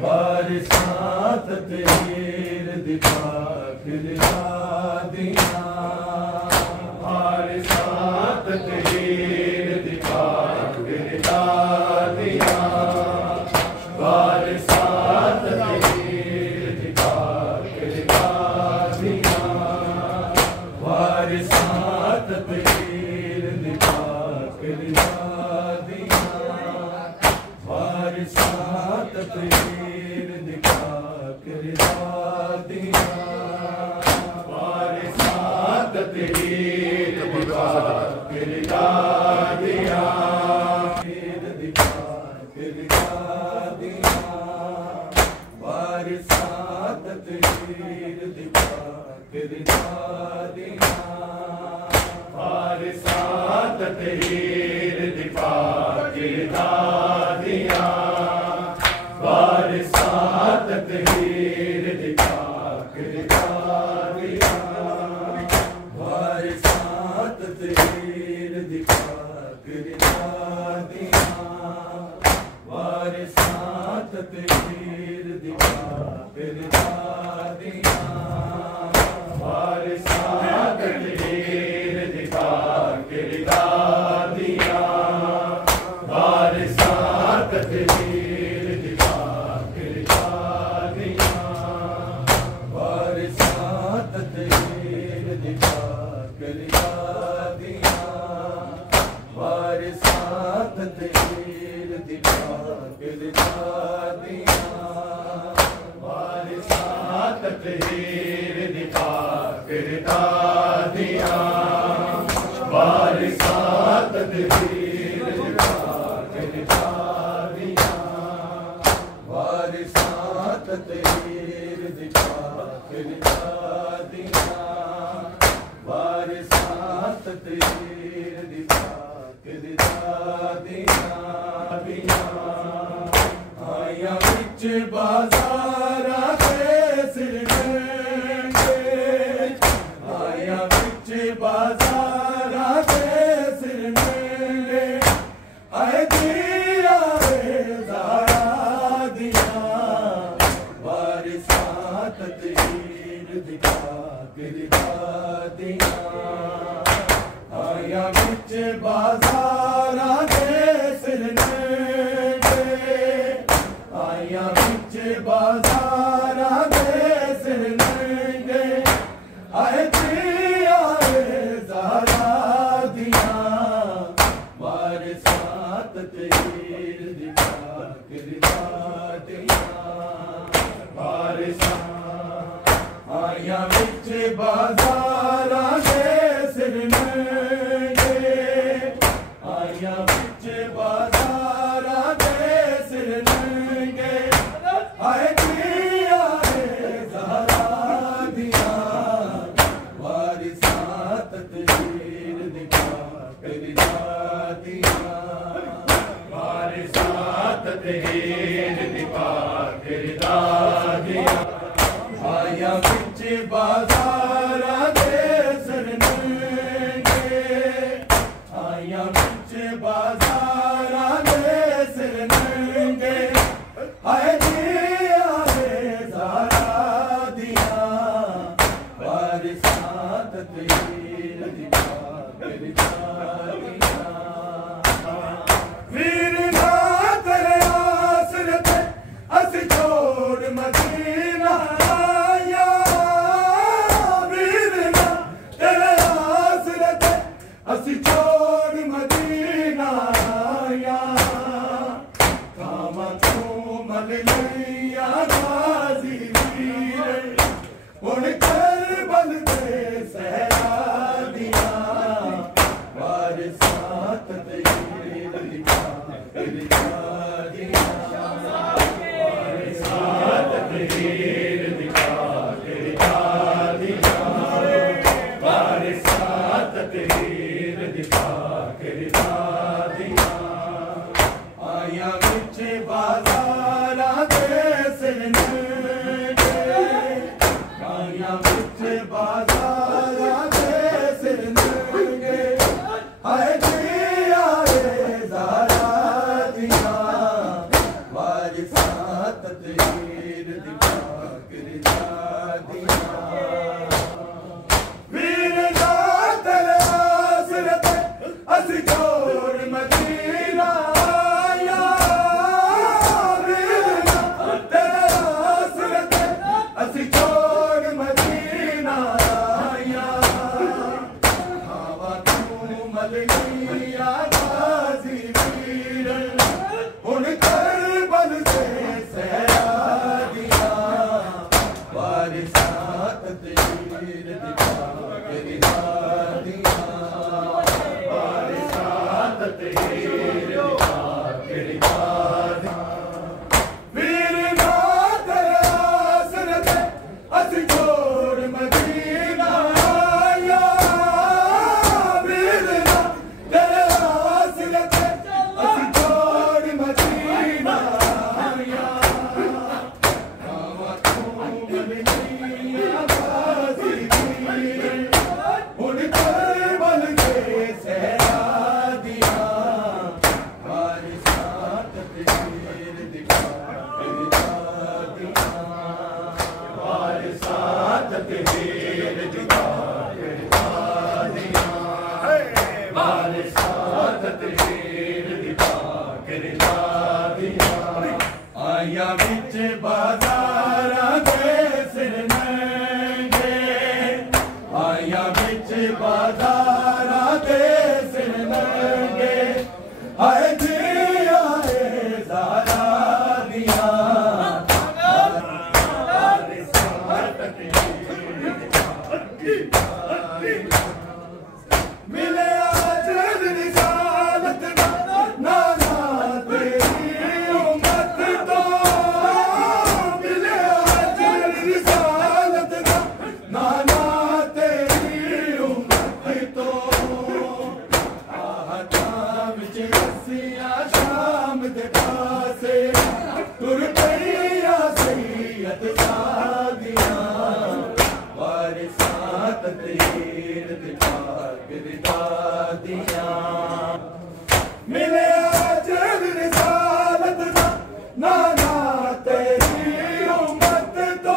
बारिशात तेर दिखा खिला दिया, बारिशात तेर दिखा खिला दिया, बारिशात तेर दिखा खिला दिया, बारिशात तेर दिखा खिला दिया, बारिशात तेर दिखा खिला दिया, बारिशात तेर दिखा खिला दिया, तेर दिखा खिला दिया, बारिशात तेर दिखा खिला दिया, बारिशात तेर दिखा खिला दिया, बारिशात तेर दिखा खिला दिया, बारिशात तेर दिखा खिला दिया, बारिशात तेर दिखा खिला दिया, बारिशात तेर दिखा खिला दिया, बारिशात तेर दिखा खिला दिया, बारिशात तेर दिखा खिला दिया, बारिशात तेर दिखा खिला दिया, बारिशात तेर दिखा खिला दिया, बारिशात तेर दिखा खिला दिया, बारिशात तेर दिखा खिला दिया, बारिशात तेर दिखा खिला दिया, आया बिच बाजारा के सिर नंगे, आया बिच बाजारा के सिर नंगे, आए दिया रे ज़ारा दिया, बारिशात तेर दिखा खिला दिया, आया बिच बाजारा के सिर नंगे, आया बिच बाजारा के सिर नंगे, आए दिया रे ज़ारा दिया, बारिशात तेर दिखा खिला दिया, बारिशात आया बिच बाजारा के सिर नंगे, आया बिच बाजारा के सिर नंगे, आए दिया रे ज़ारा दिया, बारिशात तेर दिखा खिला दिया, बारिशात तेर दिखा खिला दिया, आया बिच बाजारा के सिर नंगे, आया बिच बाजारा के सिर नंगे, आए दिया रे ज़ारा दिया, बारिशात तेर दिखा खिला दिया, वीर ना तेरे आसरे ते असी छोड़ मदीना आया, वीर ना तेरे आसरे ते असी छोड़ मदीना आया, कामा तू मल लिया गाजी वीर, हुण करबल दे सहरा दिया, बारिशात तेर दिखा खिला दिया, बारिशात तेर दिखा खिला दिया, बारिशात तेर दिखा खिला दिया, आया बिच बाजारा के सिर नंगे, आया रिसात तीर दिखा के रिसादियां वीर दा तेरे आसरे ते असी छोड़ मदीना आया वीर दा तेरे आसरे ते असी छोड़ मदीना आया हवा तू मल गई आवाज़ी वीर हुन करबल से सहरादियां वारिसात तीर दिखा के रिसादियां वारिसात तीर दिखा के रिसादियां वीर ना तेरे आसरे ते असी छोड़ मदीना आया वीर ना तेरे आसरे ते असी छोड़ मदीना आया हवा तू मल गई आवाज़ी वीर हुन करबल के सहरादियां वारिसात तीर दिखा के रिसादियां वारिसात तीर दिखा के रिसादियां वारिसात तीर दिखा के रिसादियां आया बिच बाज़ारां दे सिर नंगे आया बिच बाज़ारां दे सिर नंगे हाय जी आए ज़ारा दियां वारिसात तीर दिखा के रिसादियां मिले आज रिसालत दा नाना तेरी उम्मत तो मिले आज रिसालत दा नाना तेरी उम्मत तो आहता विच रसिया शाम दे पासे तुर पईया सैयद सादियां वारिसात तीर दिखा के रिसादियां मिले आज रिसालत दा नाना तेरी उम्मत तो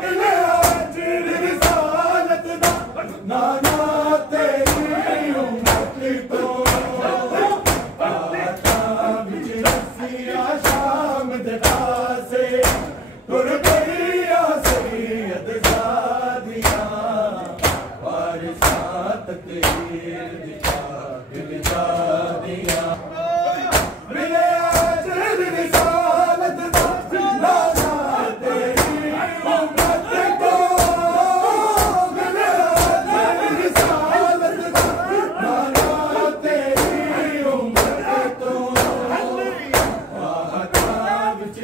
मिले आज रिसालत दा नाना तेरी उम्मत तो आता विच रसिया शाम दे पासे तुर पईया सैयद सादियां वारिसात तीर दिखा के रिसादियां मिले आज रिसालत दा नाना तेरी उम्मत तो मिले आज रिसालत दा नाना तेरी उम्मत तो आहता विच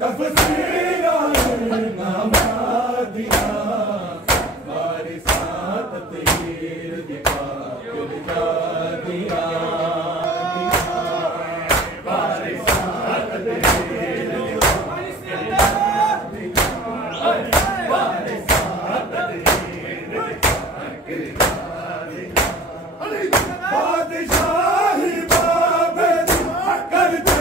तफसीरा नामादिया वारिसात तहीर दिखा दिल जा दिया वारिसात तहीर वारिसात तहीर बादशाही बाबे करते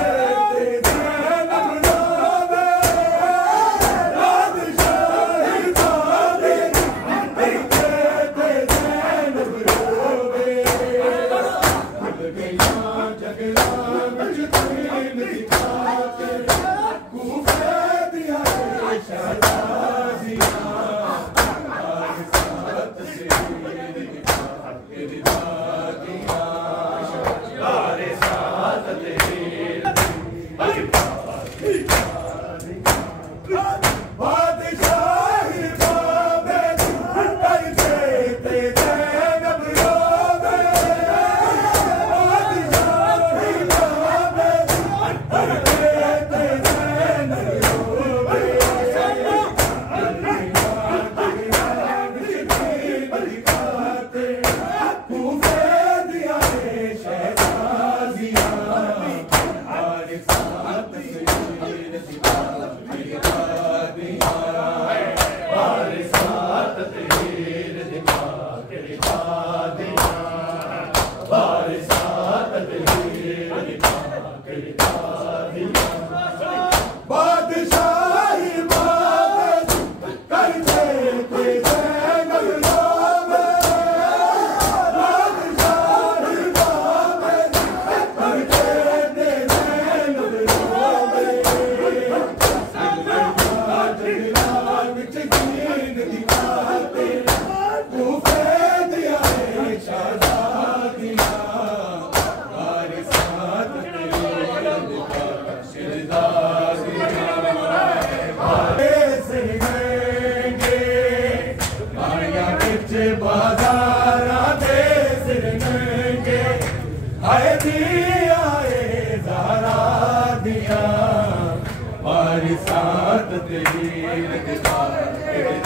वारिसात तहीर दिखा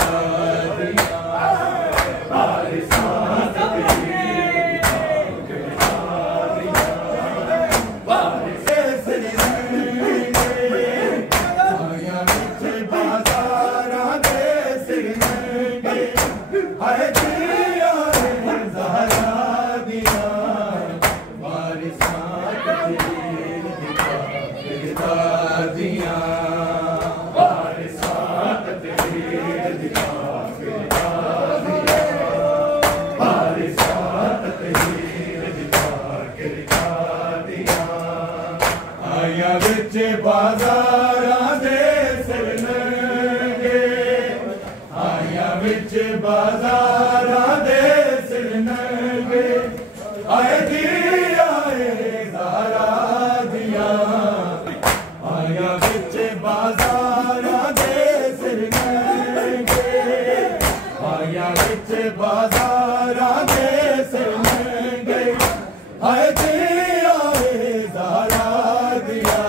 दिया वारिसात तहीर आया बिच बाजारा दे सिरनगे हाय दिया ज़हरा दिया वारिसात तहीर दिखा दिया वारिसात तहीर दिखा वारिसात तहीर दिखा दिया आया बिच बाजारा दे सिरनगे आया बिच बाजारा दे सिरनगे आए दिया ज़हरा दिया आया बिच बाजारा दे सिरनगे आया बिच बाजारा दे सिरनगे आए दिया ज़हरा दिया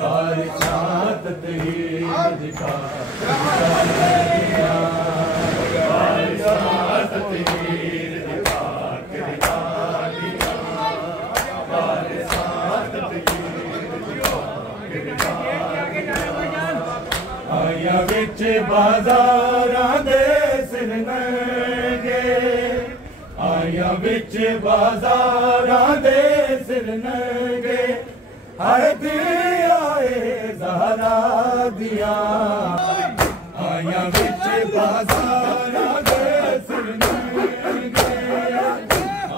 वारिसात तहीर दिखा दिया वारिसात तहीर दिखा दिया वारिसात आया बिच बाजारा दे सिरनगे आया बिच बाजारा दे सिरनगे हाय दिया ज़हरा दिया आया बिच बाजारा दे सिरनगे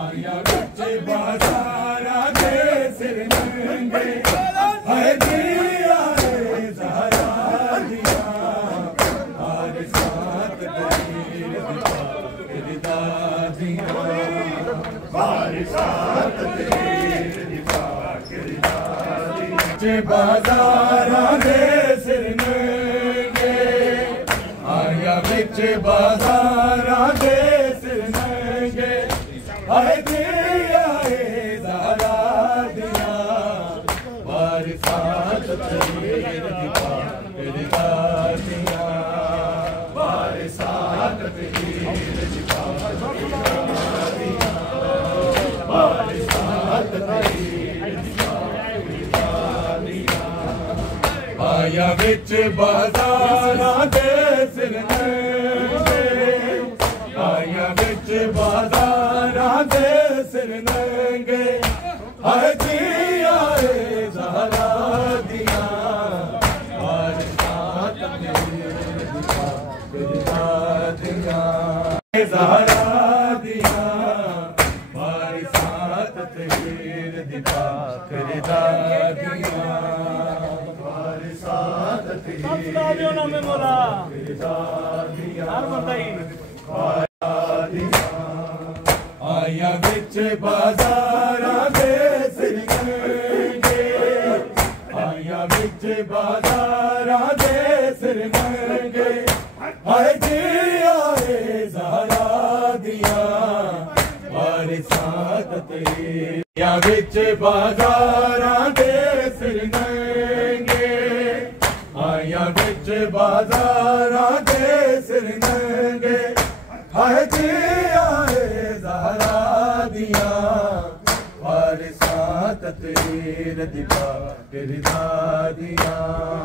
आया बिच बाजारा दे सिरनगे हाय दिया ज़हरा दिया वारिसात तहीर दिखा दिया वारिसात तहीर दिखा दिया बाजारा दे सिरनगे आया बिच बाजारा दे सिरनगे हाय दिया ज़हरा दिया वारिसात पीर दी पाक दादियां वारिसात पीर दी पाक दादियां वारिसात पीर दी पाक दादियां आया विच बाज़ारां दे सिरनंगे आया विच बाज़ारां दे सिरनंगे हाय जी आए ज़हरा दियां वारिसात पीर दी पाक दादियां ज़हरा दियां वारिसात पीर दी पाक दादियां वारिसात पीर दी आया विच बाज़ारां दे सिरनंगे आया विच बाज़ारां दे सिरनंगे हाय जी आए ज़हरा दियां वारिसात पीर आया विच बाज़ारां दे सिरनंगे आया विच बाज़ारां दे सिरनंगे हाय जी आए ज़हरा दियां वारिसात पीर दी पाक दादियां